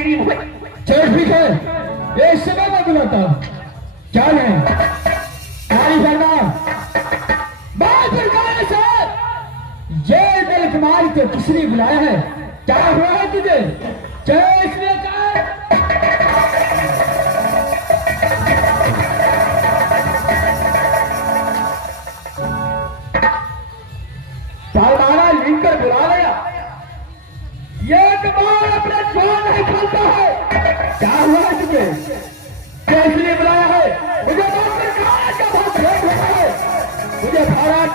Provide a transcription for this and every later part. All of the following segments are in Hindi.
आइसक्रीम हो। चल ठीक है, ये समय में बुलाता क्या है तारीफ करना बात प्रकार से ये दिल कुमारी तो किसने बुलाया है? क्या हुआ है तुझे? चल इसलिए सालमाना लिखकर बुला लिया। एक बार अपने जोर नहीं खोलता है। क्या हुआ है तुझे? कैसे बुलाया है? मुझे मात्र कहा का बहुत भेद होता है। मुझे भारत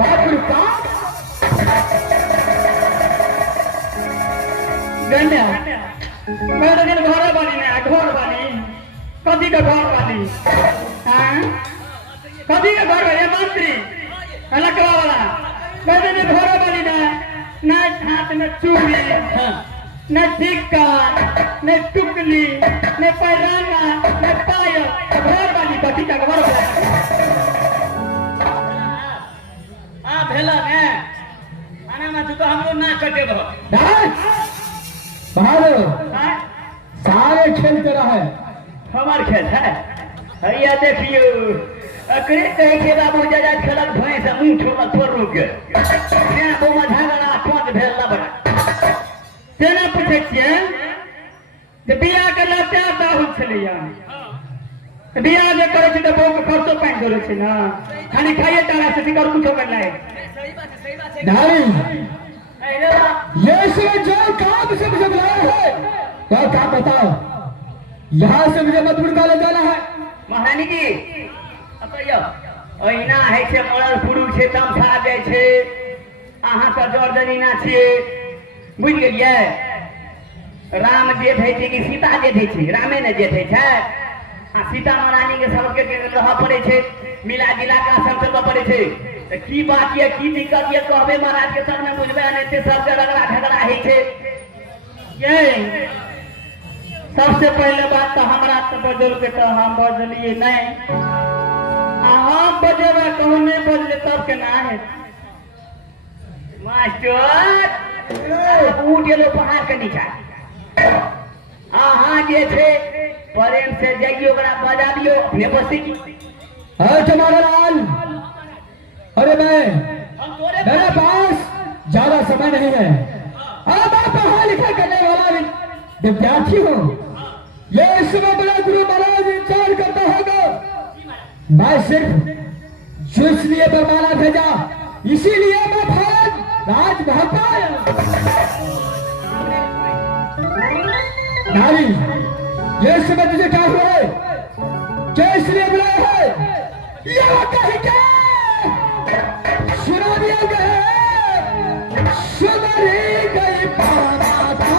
मात्र का गन्या मैं तो दिन घर बनी ना घर बनी कभी का घर बनी हाँ कभी का घर बनी मंत्री लकवा वाला मैं तो दिन घर बनी ना हाथ में चूड़ी न टिक्का न टुकली न पैराना न पायल घर बनी कभी का घर बनी हाँ भेला ने आना में तो हम लोग ना कटे बाहर सारे खेल तेरा है। हमार खेल है भैया देखियो अकरे कहे के बाबू जजा खेलक भैंस मुंह छोड़ा थोड़ रुक गए ने बोमा झगड़ा कोन भेल ना बड़ा तेना पूछे छिए जे बियाह के लत्या बहुत छलिया बियाह जे करे छी त बहु के खर्चो पाइन करे छी ना खाली खाइए तारा से कर कुछो कर लाए सही बात है नहीं ये सब जो काम से मुझे बुलाया है क्या काम बताओ? यहाँ से मुझे मत निकाले जाना है। महारानी जी अतयो ओहिना है छे मरल पुरुष छे तमसा जाय छे अहाँ का जर्जनी ना छिए बुझ गेलिए राम जेठ है छे कि सीता जेठ है छे? रामे ने जेठ है छे आ सीता महारानी के सबके रह पड़े छे मिला जिला का सब चलबा पड़े छे की बात ये की दिक्कत ये कहबे महाराज के सर में बुझबे अनेते सब के रगड़ा झगड़ा है छे। ये सबसे पहले बात तो हमरा तो बजल के तो हम बजलिए नहीं हम बजेबा कहूँ नहीं बजले तब के ना है मास्टर उठ गेलो पहाड़ के नीचा अहाँ जे छे प्रेम से जाइयो ओकरा बजा दियो अपने बसी की तुम्हारा लाल अरे मेरे पास ज्यादा समय नहीं है। अब आप पढ़ा लिखा करने वाला विद्यार्थी हो। ये इसमें बड़ा गुरु महाराज इंतजार करता होगा। मैं सिर्फ जो इसलिए बरमाला भेजा इसीलिए मैं भारत राज भाता नारी ये समय तुझे क्या हुआ है? क्या इसलिए बुलाया है? यह कहीं क्या सुना दिया गया सुधरी गई पाना था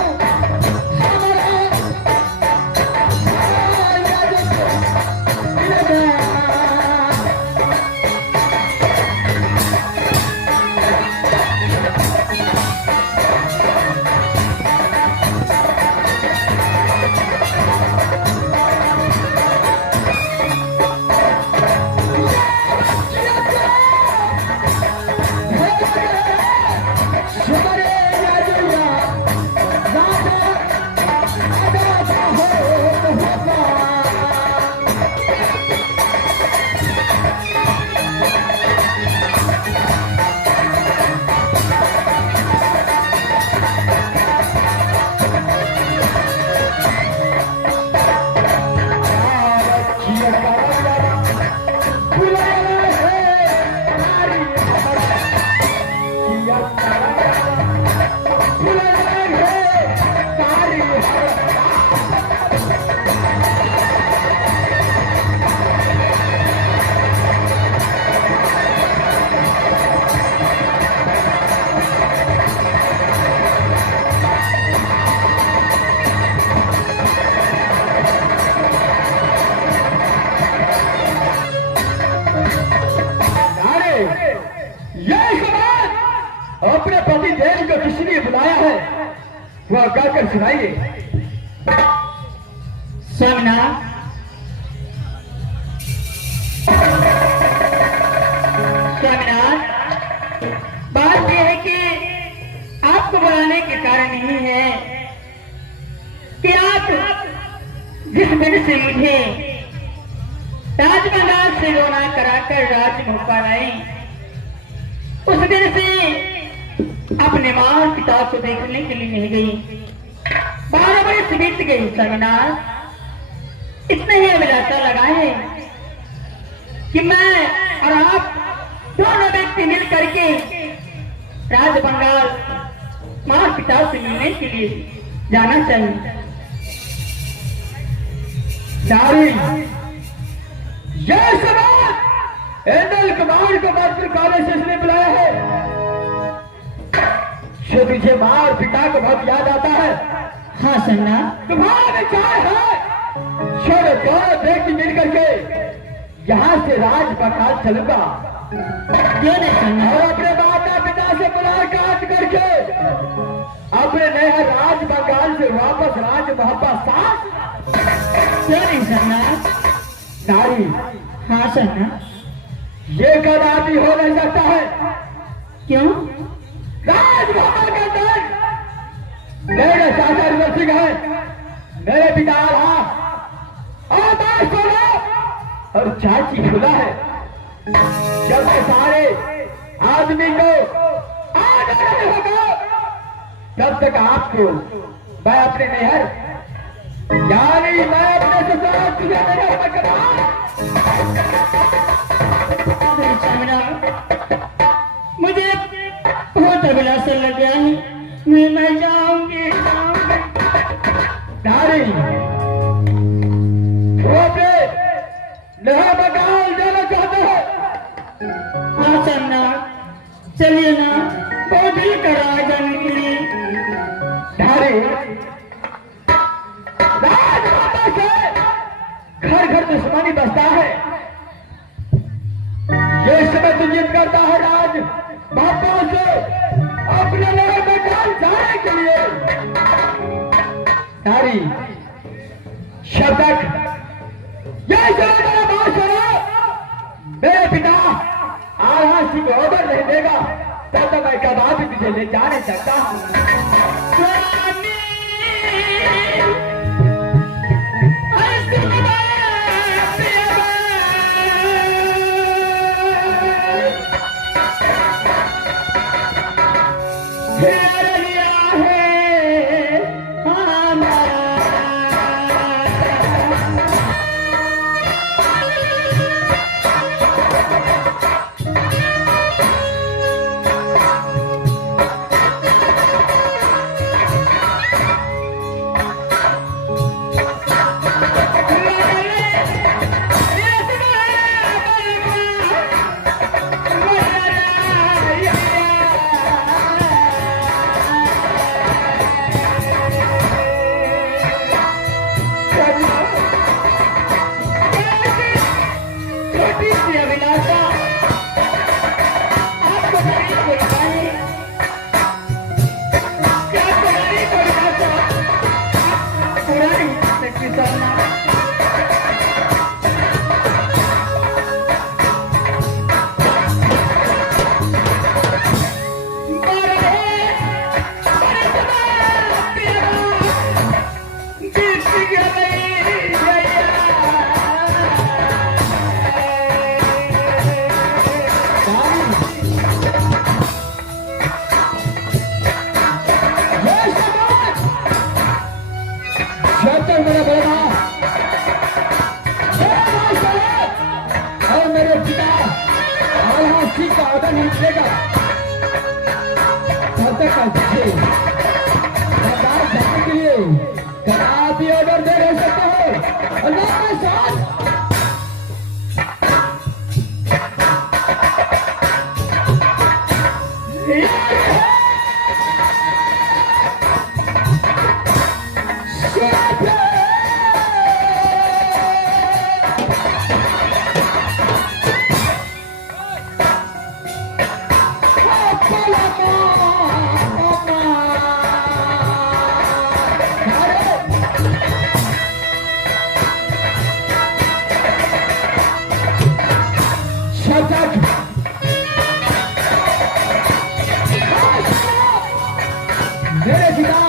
अपने पति देव को किसने बुलाया है वह गाकर सुनाइए। स्वामीनाथ बात यह है कि आपको बुलाने के कारण नहीं है कि जिस दिन से मुझे राजमहल से रोना कराकर राजमहल पर आई, उस दिन से अपने माँ पिता को देखने के लिए नहीं गई। 12 वर्ष बीत गई स्वामीनाथ। इतने ही अभिलाषा लगाए कि मैं और आप दोनों व्यक्ति मिल करके राज बंगाल माँ पिता से मिलने के लिए जाना चाहिए। नारी, यह सवाल एंडल कुमार को मात्र कॉलेज से इसने बुलाया है। जो तुझे माँ और पिता को बहुत याद आता है। हाँ सन्ना, तुम्हारा विचार है छोड़ो दोनों व्यक्ति मिल करके यहाँ से राज बंगाल चलूंगा। क्यों नहीं सन्ना? और अपने माता पिता से मुलाकात करके अपने नए राज बंगाल से वापस राज वापस क्यों नहीं सन्ना? नारी, हाँ सन्ना। ये कदापि हो नहीं सकता है। क्यों? राजभवन का दर मेरे चाचा रिवर सिंह है, मेरे पिता और मैं सोना और चाची फुला है। जब मैं सारे आदमी को आगे नहीं होगा तब तक आपको मैं अपने नहर यानी मैं अपने ससुराल तुझे नहीं पकड़ा। मुझे बहुत अभिलाषा लग गया है, मैं जाऊंगी। नारी, वो अपने नहर बंगाल जाना चाहते हैं। हाँ सन्ना, चलिए ना, बहुत दिल कर रहा है जाने के लिए। नारी, राजमाता से घर घर दुश्मनी बसता है। ये समय तो जिद करता है राज बापा से अपने नहर बंगाल जाने के लिए। नारी, शब्दक यह मेरा बात सुनो। मेरे पिता आधा सिंह ऑर्डर नहीं देगा तब तक मैं कदापि तुझे ले जा नहीं सकता हूँ। ऑर्डर दे रहे सकते हो अल्लाह के साथ। मेरे पिता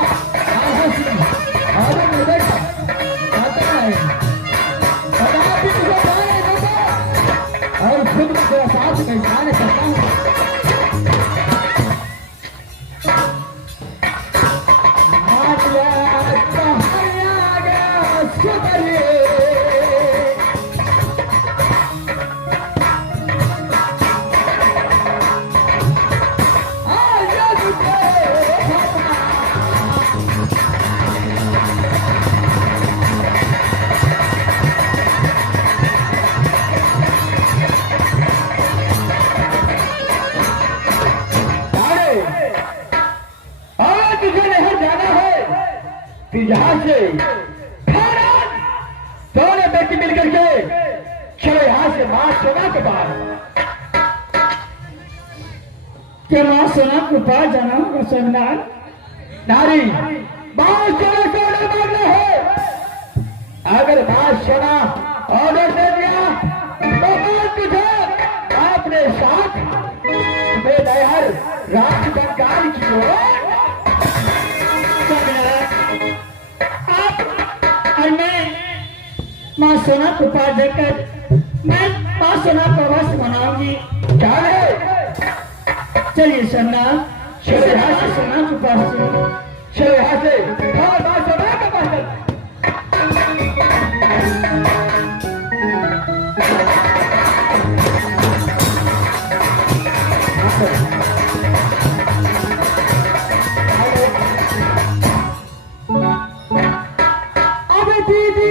से दोनों व्यक्ति मिलकर के चलो यहाँ से माँ सोना के पास। क्या माँ सोना को पास जाना होगा सोमनाथ? नारी माँ सोना को ऑर्डर मारना है। अगर माँ सोना ऑर्डर दे दिया तो मैं तुझे अपने साथ बेदयाल राज बंगाल की ओर और मैं माँ सोना को पास देकर मैं माँ सोना को अवश्य मनाऊंगी। क्या है? चलिए सोमनाथ, चलो यहाँ यहाँ से से सोना को पास चलिए। चलो यहाँ से और माँ सोना के पास चल। अब दीदी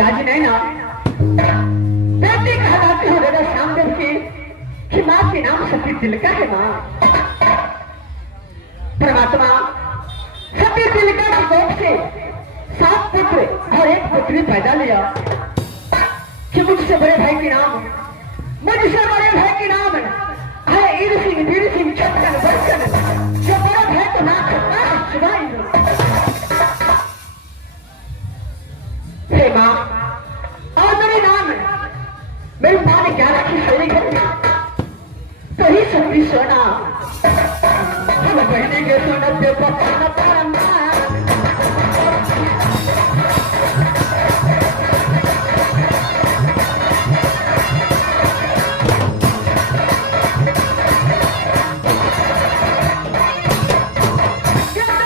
राजी नहीं ना बेटी कहलाती हो दादा श्यामदेव की कि माँ के नाम सती तिलका है माँ। परमात्मा सती तिलका की कोख से 7 पुत्र और 1 पुत्री पैदा लिया कि मुझसे बड़े भाई के नाम है ईर सिंह वीर सिंह चटकन बचकन जो बड़ा भाई तो ना करता है शिवाई हे माँ और मेरे नाम मेरी माँ ने क्या रखी सोनी घर में तो ही सती सोना हम बहने के सोना पे पकड़ना पारंगा Yeah.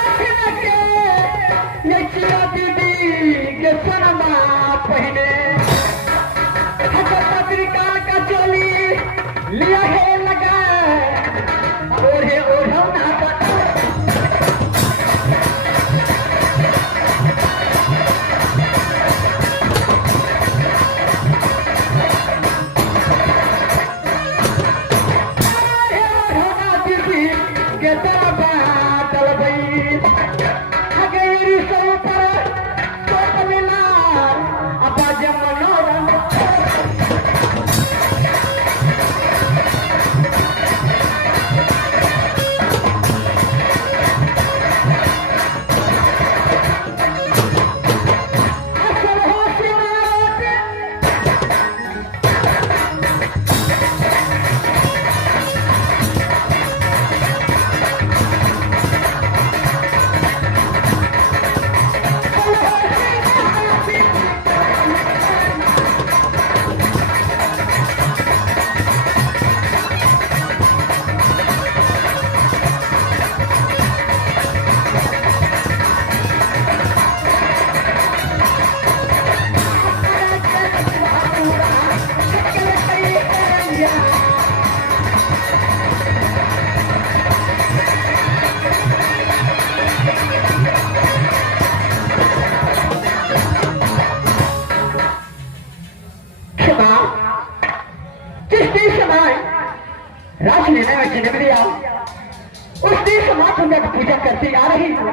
करती आ रही हूँ।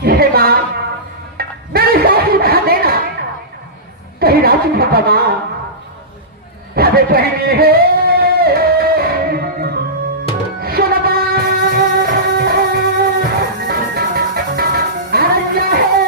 हे माँ, मेरी सासू कहा देना कहीं राजू भगवा हमें पहने है सुनवा आरजा है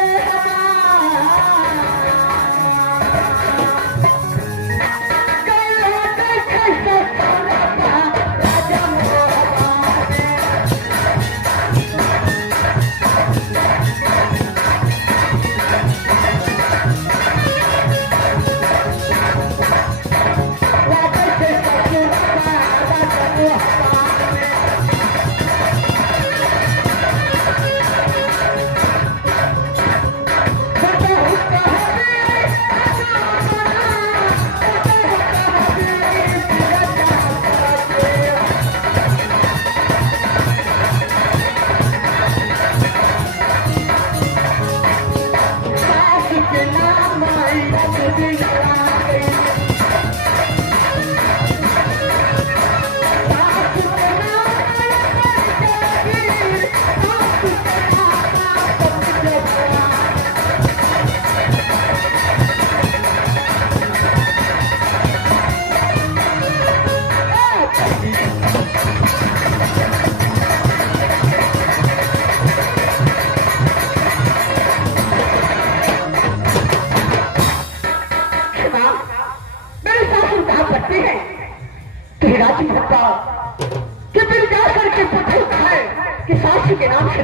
के नाम से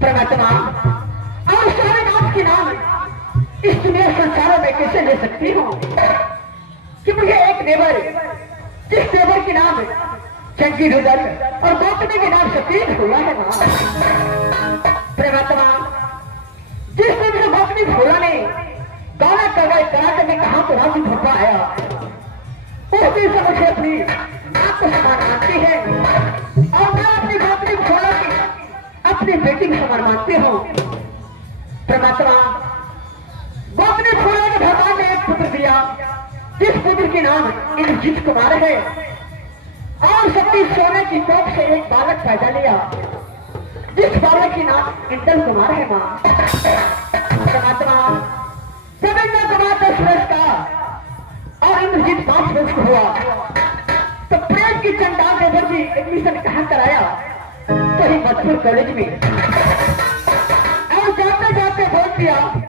परमात्मा और सारे नाम के नाम इस दुनिया संसारों में कैसे ले सकती हूँ कि मुझे एक देवर, जिस देवर के नाम चंकी रुदल और गौतमी के नाम से तीन हुआ है परमात्मा, जिस दिन से गौतमी भोला ने गाना करवाए कराटे में कहा तो राजू भप्पा आया, उस दिन से मुझे अपनी आप को समान मानती है और मैं अपनी गौतमी भोला की अपनी बेटी को समान मानती हूँ परमात्मा। गौतमी भोला ने भगवान ने एक पुत्र दिया, जिस पुत्र के नाम इंद्रजीत कुमार है और सबकी सोने की कोख से एक बालक पैदा लिया, जिस बालक की नाम इंदल कुमार है माँ परमात्मा। रविंद्र कुमार 10 वर्ष का और इंद्रजीत 5 वर्ष का हुआ तो प्रेम की चंडाल देवर जी एडमिशन कहाँ कराया, तो ही मधुपुर कॉलेज में, और जाते जाते बोल दिया